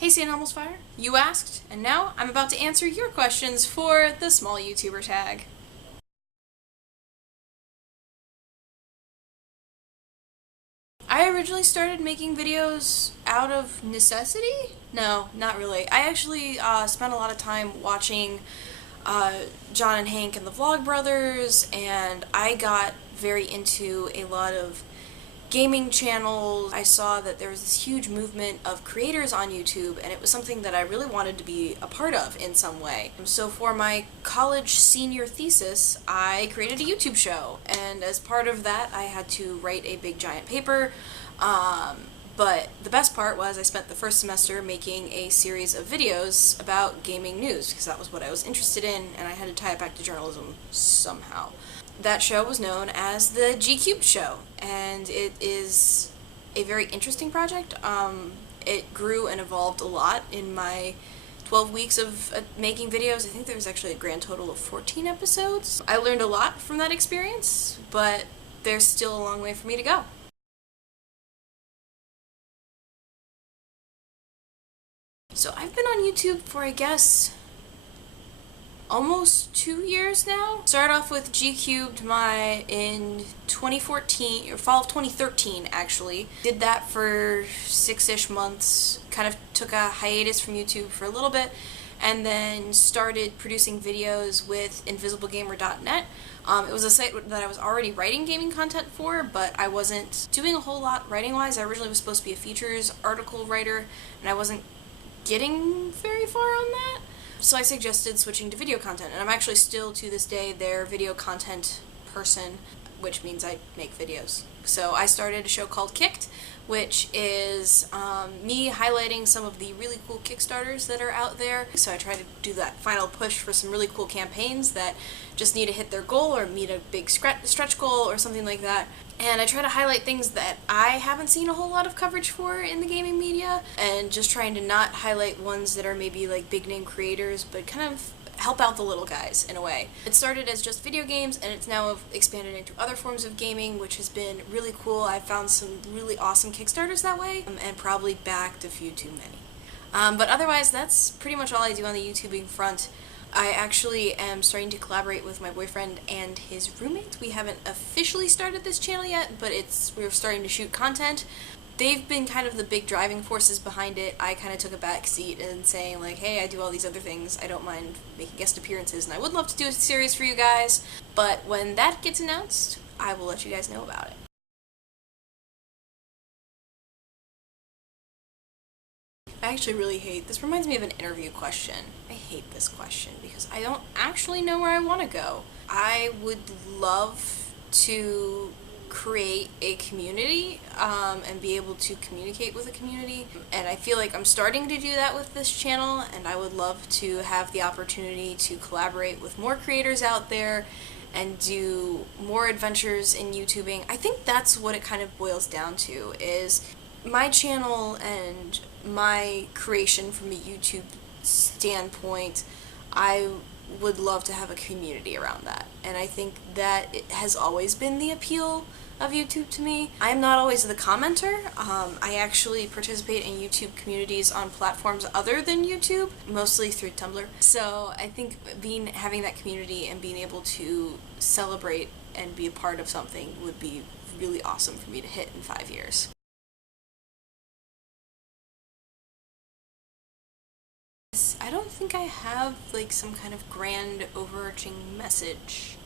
Hey St. Elmo's Fire, you asked, and now I'm about to answer your questions for the small YouTuber tag. I originally started making videos out of necessity? No, not really. I actually spent a lot of time watching uh, John and Hank and the Vlog Brothers, and I got very into a lot of gaming channels. I saw that there was this huge movement of creators on YouTube, and it was something that I really wanted to be a part of in some way. So for my college senior thesis, I created a YouTube show, and as part of that, I had to write a big giant paper. But the best part was I spent the first semester making a series of videos about gaming news, because that was what I was interested in, and I had to tie it back to journalism somehow. That show was known as the G-Cubed Show, and it is a very interesting project. It grew and evolved a lot in my 12 weeks of making videos. I think there was actually a grand total of 14 episodes. I learned a lot from that experience, but there's still a long way for me to go. So I've been on YouTube for, I guess, almost 2 years now. Started off with G-Cubed in 2014, or fall of 2013 actually. Did that for 6-ish months, kind of took a hiatus from YouTube for a little bit, and then started producing videos with invisiblegamer.net. It was a site that I was already writing gaming content for, but I wasn't doing a whole lot writing-wise. I originally was supposed to be a features article writer, and I wasn't getting very far on that. So I suggested switching to video content, and I'm actually still, to this day, their video content person, which means I make videos. So I started a show called Kicked, which is me highlighting some of the really cool Kickstarters that are out there. So I try to do that final push for some really cool campaigns that just need to hit their goal or meet a big stretch goal or something like that. And I try to highlight things that I haven't seen a whole lot of coverage for in the gaming media, and just trying to not highlight ones that are maybe like big name creators, but kind of help out the little guys in a way. It started as just video games, and it's now expanded into other forms of gaming, which has been really cool. I've found some really awesome Kickstarters that way, and probably backed a few too many. But otherwise, that's pretty much all I do on the YouTubing front. I actually am starting to collaborate with my boyfriend and his roommate. We haven't officially started this channel yet, but we're starting to shoot content. They've been kind of the big driving forces behind it. I kind of took a back seat and saying like, hey, I do all these other things. I don't mind making guest appearances, and I would love to do a series for you guys. But when that gets announced, I will let you guys know about it. I actually really hate, this reminds me of an interview question. I hate this question because I don't actually know where I want to go. I would love to create a community and be able to communicate with a community, and I feel like I'm starting to do that with this channel, and I would love to have the opportunity to collaborate with more creators out there and do more adventures in YouTubing. I think that's what it kind of boils down to, is my channel and my creation from a YouTube standpoint. I would love to have a community around that, and I think that it has always been the appeal of YouTube to me. I'm not always the commenter. I actually participate in YouTube communities on platforms other than YouTube, mostly through Tumblr. So I think having that community and being able to celebrate and be a part of something would be really awesome for me to hit in 5 years. I don't think I have like some kind of grand overarching message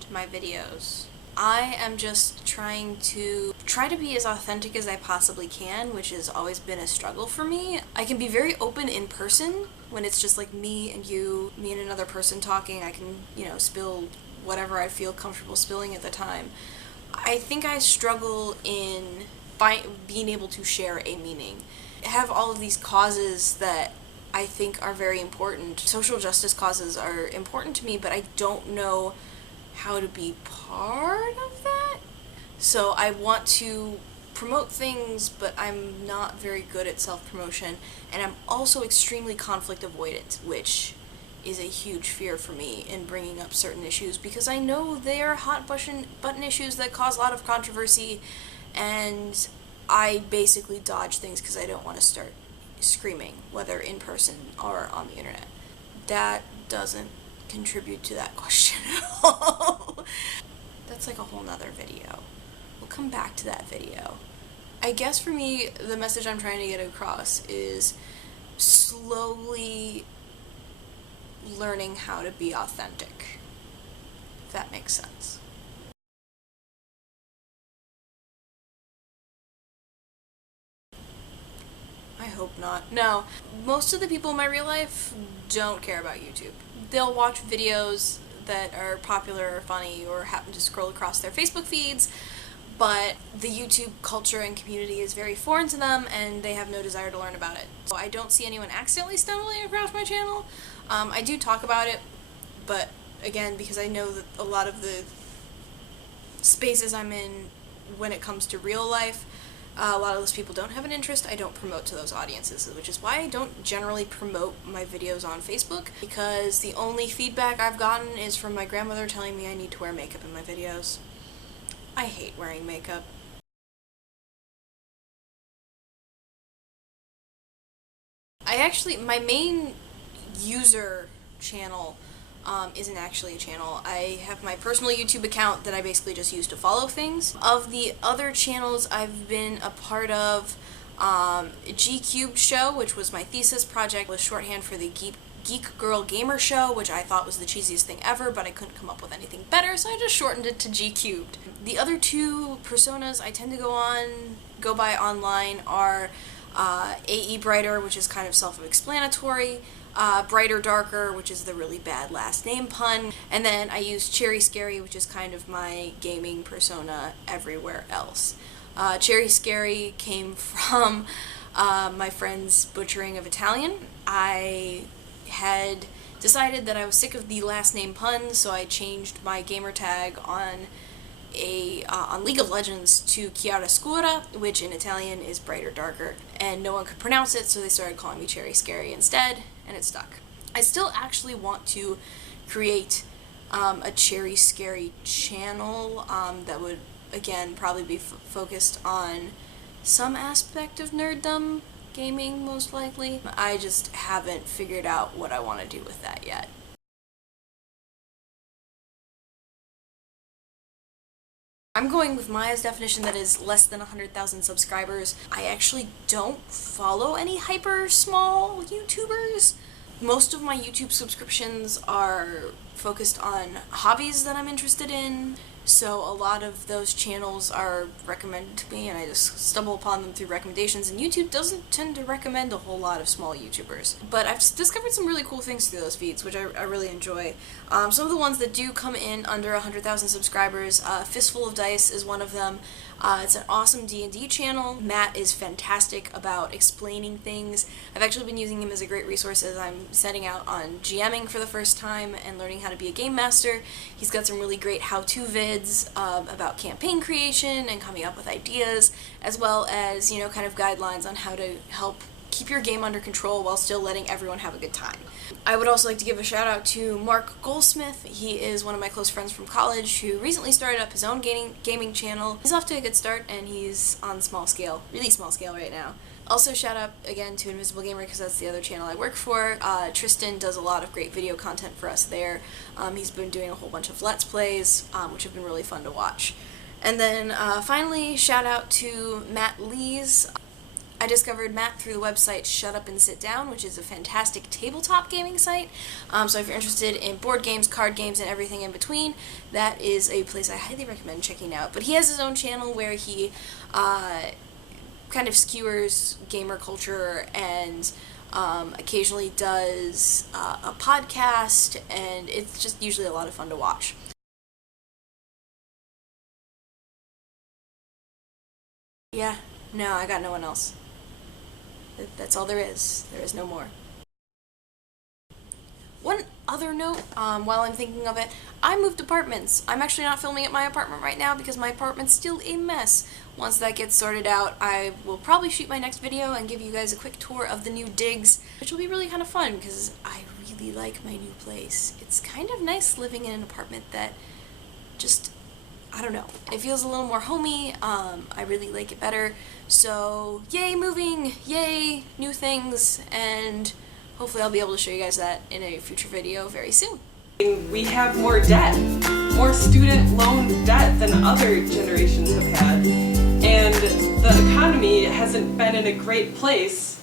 to my videos. I am just trying to be as authentic as I possibly can, which has always been a struggle for me. I can be very open in person when it's just like me and another person talking. I can, spill whatever I feel comfortable spilling at the time. I think I struggle in being able to share a meaning. I have all of these causes that I think are very important. Social justice causes are important to me, but I don't know how to be part of that. So I want to promote things, but I'm not very good at self-promotion, and I'm also extremely conflict avoidant, which is a huge fear for me in bringing up certain issues, because I know they are hot button issues that cause a lot of controversy, and I basically dodge things because I don't want to start screaming, whether in person or on the internet. That doesn't contribute to that question at all. That's like a whole nother video. We'll come back to that video. I guess for me, the message I'm trying to get across is slowly learning how to be authentic, if that makes sense. I hope not. No, most of the people in my real life don't care about YouTube. They'll watch videos that are popular or funny or happen to scroll across their Facebook feeds, but the YouTube culture and community is very foreign to them and they have no desire to learn about it. So I don't see anyone accidentally stumbling across my channel. I do talk about it, but again, because I know that a lot of the spaces I'm in when it comes to real life, a lot of those people don't have an interest. I don't promote to those audiences, which is why I don't generally promote my videos on Facebook, because the only feedback I've gotten is from my grandmother telling me I need to wear makeup in my videos. I hate wearing makeup. My main user channel isn't actually a channel. I have my personal YouTube account that I basically just use to follow things. Of the other channels I've been a part of, G-Cubed Show, which was my thesis project, was shorthand for the Geek Girl Gamer Show, which I thought was the cheesiest thing ever, but I couldn't come up with anything better, so I just shortened it to G-Cubed. The other two personas I tend to go by online are AE Brighter, which is kind of self-explanatory, Brighter Darker, which is the really bad last name pun, and then I use Cherry Scary, which is kind of my gaming persona everywhere else. Cherry Scary came from my friend's butchering of Italian. I had decided that I was sick of the last name puns, so I changed my gamer tag on League of Legends to Chiaroscura, which in Italian is Brighter Darker, and no one could pronounce it, so they started calling me Cherry Scary instead, and it stuck. I still actually want to create a Cherry Scary channel that would, again, probably be focused on some aspect of nerddom, gaming most likely. I just haven't figured out what I want to do with that yet. I'm going with Maya's definition, that is less than 100,000 subscribers. I actually don't follow any hyper small YouTubers. Most of my YouTube subscriptions are focused on hobbies that I'm interested in, so a lot of those channels are recommended to me and I just stumble upon them through recommendations, and YouTube doesn't tend to recommend a whole lot of small YouTubers. But I've discovered some really cool things through those feeds, which I really enjoy. Some of the ones that do come in under 100,000 subscribers, Fistful of Dice is one of them. It's an awesome D&D channel. Matt is fantastic about explaining things. I've actually been using him as a great resource as I'm setting out on GMing for the first time and learning how to be a game master. He's got some really great how-to vids about campaign creation and coming up with ideas, as well as, you know, kind of guidelines on how to help keep your game under control while still letting everyone have a good time. I would also like to give a shout out to Mark Goldsmith. He is one of my close friends from college who recently started up his own gaming channel. He's off to a good start and he's on small scale, really small scale right now. Also shout out again to Invisible Gamer, because that's the other channel I work for. Tristan does a lot of great video content for us there. He's been doing a whole bunch of Let's Plays, which have been really fun to watch. And then finally, shout out to Matt Lees. I discovered Matt through the website Shut Up and Sit Down, which is a fantastic tabletop gaming site. So if you're interested in board games, card games, and everything in between, that is a place I highly recommend checking out. But he has his own channel where he kind of skewers gamer culture and occasionally does a podcast, and it's just usually a lot of fun to watch. Yeah, no, I got no one else. That's all there is. There is no more. One other note, while I'm thinking of it, I moved apartments. I'm actually not filming at my apartment right now because my apartment's still a mess. Once that gets sorted out, I will probably shoot my next video and give you guys a quick tour of the new digs, which will be really kind of fun because I really like my new place. It's kind of nice living in an apartment that just, I don't know, it feels a little more homey. I really like it better. So yay moving, yay new things, and hopefully I'll be able to show you guys that in a future video very soon. We have more debt, more student loan debt than other generations have had, and the economy hasn't been in a great place